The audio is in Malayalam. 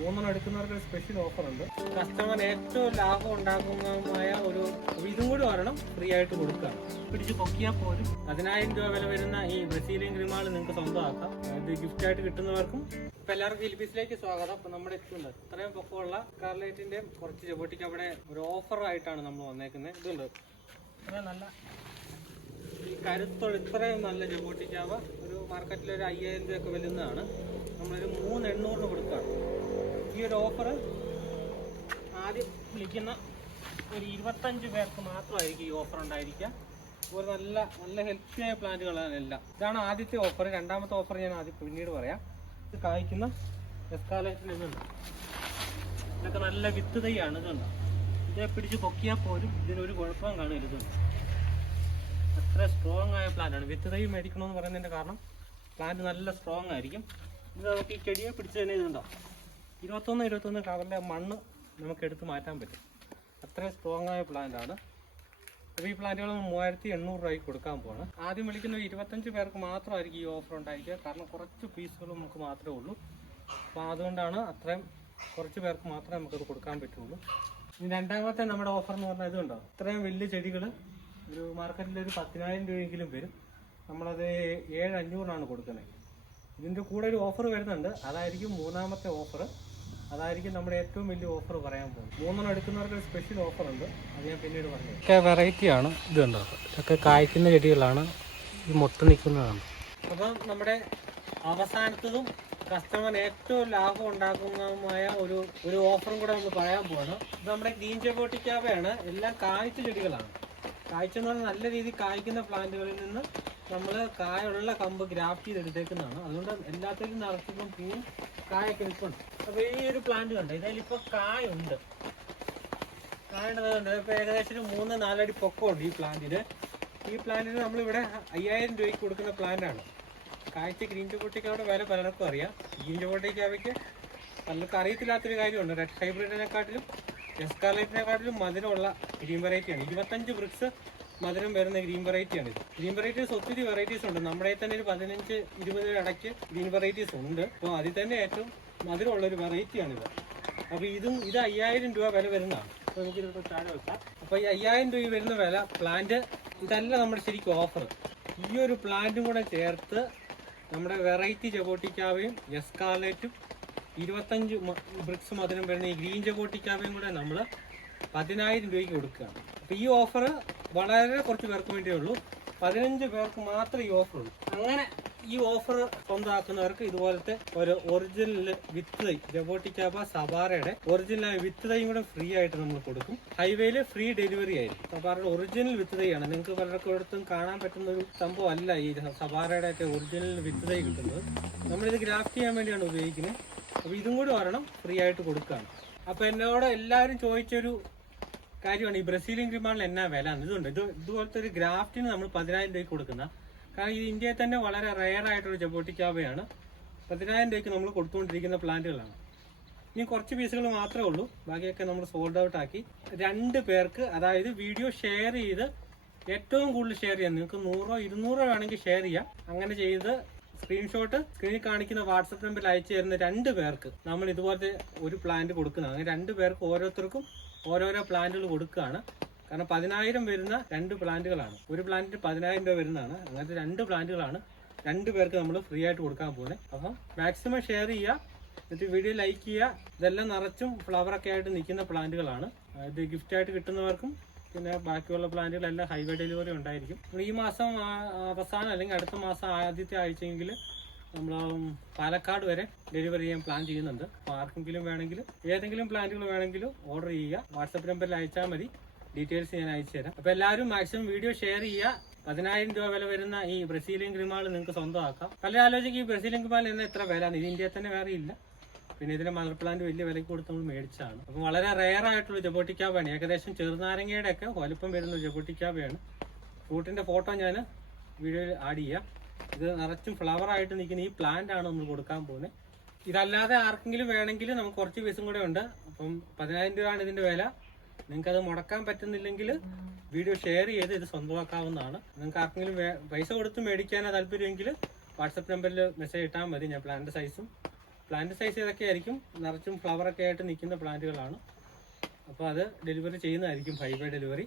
മൂന്നെണ്ണം എടുക്കുന്നവർക്ക് ഒരു സ്പെഷ്യൽ ഓഫർ ഉണ്ട്. കസ്റ്റമർ ഏറ്റവും ലാഭം ഉണ്ടാക്കുന്നതുമായ ഒരു ഇതും കൂടി ഒരെണ്ണം ഫ്രീ ആയിട്ട് കൊടുക്കുക പിടിച്ച് പൊക്കിയാൽ പോലും പതിനായിരം രൂപ വില വരുന്ന ഈ ബ്രസീലിയൻ ക്രീമാൾ നിങ്ങൾക്ക് സ്വന്തമാക്കാം. ഇത് ഗിഫ്റ്റ് ആയിട്ട് കിട്ടുന്നവർക്കും ഇപ്പൊ എല്ലാവർക്കും ഫിലിപ്പീസിലേക്ക് സ്വാഗതം. അപ്പൊ നമ്മുടെ എത്തുണ്ട് ഇത്രയും പൊക്കമുള്ള കാർലൈറ്റിന്റെ കുറച്ച് ചുവട്ടിക്ക് അവിടെ ഒരു ഓഫർ ആയിട്ടാണ് നമ്മൾ വന്നേക്കുന്നത്. ഇതുണ്ട്. ഇത്രയും നല്ല. ഈ കരുത്തോട് ഇത്രയും നല്ല ജബോട്ടിക്കാവ ഒരു മാർക്കറ്റിൽ ഒരു അയ്യായിരം രൂപയൊക്കെ വരുന്നതാണ് നമ്മളൊരു മൂന്ന് എണ്ണൂറിന് കൊടുക്കുകയാണ് ഈ ഒരു ഓഫർ. ആദ്യം വിളിക്കുന്ന ഒരു ഇരുപത്തഞ്ച് പേർക്ക് മാത്രമായിരിക്കും ഈ ഓഫർ ഉണ്ടായിരിക്കുക. ഒരു നല്ല നല്ല ഹെൽത്തിയായ പ്ലാന്റുകളാണ് എല്ലാം. ഇതാണ് ആദ്യത്തെ ഓഫർ. രണ്ടാമത്തെ ഓഫർ ഞാൻ ആദ്യം പിന്നീട് പറയാം. ഇത് കായ്ക്കുന്ന എസ്കാലേഷൻ ഇതുണ്ട് ഇതൊക്കെ നല്ല വിത്ത് തൈയാണ് ഇതുണ്ട് ഇതേ പിടിച്ച് പൊക്കിയാൽ പോലും ഇതിനൊരു കുഴപ്പവും കാണില്ല ഇതുണ്ട് അത്ര സ്ട്രോങ് ആയ പ്ലാന്റാണ് വിത്ത് തൈ മേടിക്കണമെന്ന് പറയുന്നതിന്റെ കാരണം പ്ലാന്റ് നല്ല സ്ട്രോങ് ആയിരിക്കും. ഇത് നമുക്ക് ഈ ചെടിയെ പിടിച്ച് തന്നെ ഇതുണ്ടോ ഇരുപത്തൊന്ന് ഇരുപത്തൊന്ന് കവറിലെ മണ്ണ് നമുക്ക് എടുത്ത് മാറ്റാൻ പറ്റും. അത്രയും സ്ട്രോങ് ആയ പ്ലാന്റ് ആണ്. അപ്പോൾ ഈ പ്ലാന്റുകൾ മൂവായിരത്തി എണ്ണൂറ് രൂപയ്ക്ക് കൊടുക്കാൻ പോവാണ്. ആദ്യം വിളിക്കുന്ന ഇരുപത്തഞ്ച് പേർക്ക് മാത്രമായിരിക്കും ഈ ഓഫർ ഉണ്ടായിരിക്കുക. കാരണം കുറച്ച് പീസുകൾ നമുക്ക് മാത്രമേ ഉള്ളൂ. അപ്പോൾ അതുകൊണ്ടാണ് അത്രയും കുറച്ച് പേർക്ക് മാത്രമേ നമുക്കത് കൊടുക്കാൻ പറ്റുള്ളൂ. ഇനി രണ്ടാമത്തെ നമ്മുടെ ഓഫർ എന്ന് പറഞ്ഞാൽ ഇതുണ്ടോ? ഇത്രയും വലിയ ചെടികൾ ഒരു മാർക്കറ്റിൽ ഒരു പതിനായിരം രൂപയെങ്കിലും വരും. നമ്മളത് ഏഴ് അഞ്ഞൂറിനാണ് കൊടുക്കുന്നത്. ഇതിന്റെ കൂടെ ഒരു ഓഫർ വരുന്നുണ്ട്. അതായിരിക്കും മൂന്നാമത്തെ ഓഫർ അതായിരിക്കും നമ്മുടെ ഏറ്റവും വലിയ ഓഫർ പറയാൻ പോകുന്നത്. മൂന്നെണ്ണം എടുക്കുന്നവർക്ക് ഒരു സ്പെഷ്യൽ ഓഫർ ഉണ്ട്. അത് ഞാൻ പിന്നീട് പറഞ്ഞു ഒക്കെ വെറൈറ്റി ആണ്. ഇത് കണ്ടോ? ഇതൊക്കെ കായ്ക്കുന്ന ചെടികളാണ്. ഈ മുട്ട നിൽക്കുന്നതാണ്. അപ്പം നമ്മുടെ അവസാനത്തതും കസ്റ്റമർ ഏറ്റവും ലാഭം ഉണ്ടാക്കുന്നതുമായ ഒരു ഒരു ഓഫറും കൂടെ നമ്മൾ പറയാൻ പോവാണ്. ഇത് നമ്മുടെ ഗ്രീൻ ചെബോട്ടിക്കാവയാണ് എല്ലാം കായ്ച്ച ചെടികളാണ്. കായ്ച്ച എന്ന് പറഞ്ഞാൽ നല്ല രീതിയിൽ കായ്ക്കുന്ന പ്ലാന്റുകളിൽ നിന്ന് നമ്മൾ കായുള്ള കമ്പ് ഗ്രാഫ്റ്റ് ചെയ്തെടുത്തേക്കുന്നതാണ്. അതുകൊണ്ട് എല്ലാത്തിലും നിറച്ചിപ്പം പൂവും കായൊക്കെ നിൽപ്പുണ്ട്. അപ്പോൾ ഈ ഒരു പ്ലാന്റ് കണ്ടോ ഇതിലിപ്പോൾ കായുണ്ട് കായുണ്ട് ഇപ്പോൾ ഏകദേശം ഒരു മൂന്ന് നാലടി പൊക്കമുണ്ട് ഈ പ്ലാന്റിന് ഈ പ്ലാന്റിന് നമ്മളിവിടെ അയ്യായിരം രൂപയ്ക്ക് കൊടുക്കുന്ന പ്ലാന്റാണ് കായ്ച്ച ഗ്രീൻ ചുവട്ടിക്കാവിടെ വില പലർക്കും അറിയാം. ഗ്രീൻ ചുവട്ടിക്കാവയ്ക്ക് പലർക്കും അറിയത്തില്ലാത്തൊരു കാര്യമുണ്ട്. റെഡ് ഹൈബ്രിഡിനെക്കാട്ടിലും എസ്കാലേറ്റിനെക്കാട്ടിലും മധുരമുള്ള ഗ്രീൻ വെറൈറ്റിയാണ് ഇരുപത്തഞ്ച് ബ്രിക്സ് മധുരം വരുന്ന ഗ്രീൻ വെറൈറ്റിയാണ് ഇത്. ഗ്രീൻ വെറൈറ്റീസ് ഒത്തിരി വെറൈറ്റീസ് ഉണ്ട്. നമ്മുടെ തന്നെ ഒരു പതിനഞ്ച് ഇരുപത് ഇടയ്ക്ക് ഗ്രീൻ വെറൈറ്റീസ് ഉണ്ട്. അപ്പോൾ അതിൽ തന്നെ ഏറ്റവും മധുരമുള്ള ഒരു വെറൈറ്റിയാണിത് അപ്പോൾ ഇതും ഇത് അയ്യായിരം രൂപ വില വരുന്നതാണ്. അപ്പോൾ നമുക്ക് ഇതിപ്പോൾ താഴെ വെക്കാം. അപ്പോൾ ഈ അയ്യായിരം രൂപ വരുന്ന വില പ്ലാന്റ് ഇതല്ല നമ്മുടെ ശരിക്കും ഓഫർ ഈ ഒരു പ്ലാന്റും കൂടെ ചേർത്ത് നമ്മുടെ വെറൈറ്റി ജബോട്ടിക്കാവയും എസ്കാർലറ്റും ഇരുപത്തഞ്ച് ബ്രിക്സ് മധുരം വരുന്ന ഈ ഗ്രീൻ ചകോട്ടിക്കാവയും കൂടെ നമ്മൾ പതിനായിരം രൂപയ്ക്ക് കൊടുക്കുകയാണ്. അപ്പോൾ ഈ ഓഫർ വളരെ കുറച്ച് പേർക്ക് വേണ്ടിയേ ഉള്ളൂ. പതിനഞ്ച് പേർക്ക് മാത്രമേ ഈ ഓഫർ ഉള്ളൂ. അങ്ങനെ ഈ ഓഫർ സ്വന്തമാക്കുന്നവർക്ക് ഇതുപോലത്തെ ഒരു ഒറിജിനൽ വിത്ത് തൈ ജബോട്ടിക്കാബ സബാറയുടെ ഒറിജിനൽ വിത്ത് തൈയും കൂടെ ഫ്രീ ആയിട്ട് നമ്മൾ കൊടുക്കും. ഹൈവേയിൽ ഫ്രീ ഡെലിവറി ആയിരിക്കും. സബാറയുടെ ഒറിജിനൽ വിത്ത് തൈയാണ്. നിങ്ങൾക്ക് പലർക്കും കാണാൻ പറ്റുന്ന ഒരു സംഭവം അല്ല ഈ സബാറയുടെ ഒക്കെ ഒറിജിനൽ വിത്ത് തൈ കിട്ടുന്നത്. നമ്മളിത് ഗ്രാഫ്റ്റ് ചെയ്യാൻ വേണ്ടിയാണ് ഉപയോഗിക്കുന്നത്. അപ്പോൾ ഇതും കൂടി ഒരെണ്ണം ഫ്രീ ആയിട്ട് കൊടുക്കുകയാണ്. അപ്പോൾ എന്നോട് എല്ലാവരും ചോദിച്ചൊരു കാര്യമാണ്. ഈ ബ്രസീലിയൻ ഗ്രിമാണിൽ എന്നാ വില. ഇതുണ്ട്. ഇത് ഇതുപോലത്തെ ഒരു ഗ്രാഫ്റ്റിന് നമ്മൾ പതിനായിരം രൂപയ്ക്ക് കൊടുക്കുന്ന കാരണം ഇത് ഇന്ത്യയിൽ തന്നെ വളരെ റെയർ ആയിട്ടൊരു ജബോട്ടിക്കാവയാണ്. പതിനായിരം രൂപയ്ക്ക് നമ്മൾ കൊടുത്തുകൊണ്ടിരിക്കുന്ന പ്ലാന്റുകളാണ്. ഇനി കുറച്ച് പീസുകൾ മാത്രമേ ഉള്ളൂ. ബാക്കിയൊക്കെ നമ്മൾ സോൾഡ് ഔട്ട് ആക്കി. രണ്ട് പേർക്ക് അതായത് വീഡിയോ ഷെയർ ചെയ്ത് ഏറ്റവും കൂടുതൽ ഷെയർ ചെയ്യാം. നിങ്ങൾക്ക് നൂറോ ഇരുന്നൂറോ വേണമെങ്കിൽ ഷെയർ ചെയ്യാം. അങ്ങനെ ചെയ്ത് സ്ക്രീൻഷോട്ട് സ്ക്രീനിൽ കാണിക്കുന്ന വാട്സപ്പ് നമ്പറിൽ അയച്ചു തരുന്ന രണ്ട് പേർക്ക് നമ്മൾ ഇതുപോലത്തെ ഒരു പ്ലാന്റ് കൊടുക്കുന്നതാണ്. രണ്ട് പേർക്ക് ഓരോരുത്തർക്കും ഓരോരോ പ്ലാന്റുകൾ കൊടുക്കുകയാണ്. കാരണം പതിനായിരം വരുന്ന രണ്ട് പ്ലാന്റുകളാണ്. ഒരു പ്ലാന്റിന് പതിനായിരം രൂപ വരുന്നതാണ്. അങ്ങനത്തെ രണ്ട് പ്ലാന്റുകളാണ് രണ്ട് പേർക്ക് നമ്മൾ ഫ്രീ ആയിട്ട് കൊടുക്കാൻ പോകുന്നത് അപ്പം മാക്സിമം ഷെയർ ചെയ്യുക എന്നിട്ട് വീഡിയോ ലൈക്ക് ചെയ്യുക. ഇതെല്ലാം നിറച്ചും ഫ്ലവറൊക്കെ ആയിട്ട് നിൽക്കുന്ന പ്ലാന്റുകളാണ്. ഇത് ഗിഫ്റ്റ് ആയിട്ട് കിട്ടുന്നവർക്കും പിന്നെ ബാക്കിയുള്ള പ്ലാന്റുകളെല്ലാം ഹൈവേ ഡെലിവറി ഉണ്ടായിരിക്കും. ഈ മാസം അവസാനം അല്ലെങ്കിൽ അടുത്ത മാസം ആദ്യത്തെ ആഴ്ചയെങ്കിൽ നമ്മൾ പാലക്കാട് വരെ ഡെലിവറി ചെയ്യാൻ പ്ലാൻ ചെയ്യുന്നുണ്ട്. അപ്പോൾ ആർക്കെങ്കിലും വേണമെങ്കിൽ ഏതെങ്കിലും പ്ലാന്റുകൾ വേണമെങ്കിലും ഓർഡർ ചെയ്യുക. വാട്സപ്പ് നമ്പറിൽ അയച്ചാൽ മതി. ഡീറ്റെയിൽസ് ഞാൻ അയച്ചു തരാം. അപ്പോൾ എല്ലാവരും മാക്സിമം വീഡിയോ ഷെയർ ചെയ്യുക. പതിനായിരം രൂപ വില വരുന്ന ഈ ബ്രസീലിയൻ ക്രിമാൾ നിങ്ങൾക്ക് സ്വന്തമാക്കാം. പല ആലോചിക്കും ഈ ബ്രസീലിയൻ ക്രിമാൾ എന്ന എത്ര വില? ഇത് ഇന്ത്യയിൽ തന്നെ വേറെ ഇല്ല. പിന്നെ ഇതിന്റെ മദർ പ്ലാന്റ് വലിയ വിലയ്ക്ക് കൊടുത്ത് നമ്മൾ മേടിച്ചാണ് അപ്പം വളരെ റെയർ ആയിട്ടുള്ള ജബോട്ടിക്കാവയാണ് ഏകദേശം ചെറുനാരങ്ങയുടെ ഒക്കെ വലുപ്പം വരുന്ന ജബോട്ടിക്കാവയാണ് ഫ്രൂട്ടിന്റെ ഫോട്ടോ ഞാൻ വീഡിയോയിൽ ആഡ് ചെയ്യാം. ഇത് നിറച്ചും ഫ്ലവർ ആയിട്ട് നിൽക്കുന്ന ഈ പ്ലാന്റ് ആണ് നമ്മൾ കൊടുക്കാൻ പോകുന്നത്. ഇതല്ലാതെ ആർക്കെങ്കിലും വേണമെങ്കിൽ നമുക്ക് കുറച്ച് പീസും കൂടെ ഉണ്ട്. അപ്പം പതിനായിരം രൂപയാണ് ഇതിന്റെ വില. നിങ്ങൾക്ക് അത് മുടക്കാൻ പറ്റുന്നില്ലെങ്കിൽ വീഡിയോ ഷെയർ ചെയ്ത് ഇത് സ്വന്തമാക്കാവുന്നതാണ്. നിങ്ങൾക്ക് ആർക്കെങ്കിലും പൈസ കൊടുത്ത് മേടിക്കാനാ താല്പര്യമെങ്കിൽ വാട്സപ്പ് നമ്പറിൽ മെസ്സേജ് ഇട്ടാൽ മതി. ഞാൻ പ്ലാന്റ് സൈസും പ്ലാന്റ് സൈസ് ഇതൊക്കെ ആയിരിക്കും. നിറച്ചും ഫ്ലവറൊക്കെ ആയിട്ട് നിൽക്കുന്ന പ്ലാന്റുകളാണ് അപ്പോൾ അത് ഡെലിവറി ചെയ്യുന്നതായിരിക്കും ഫൈവ് ഡെലിവറി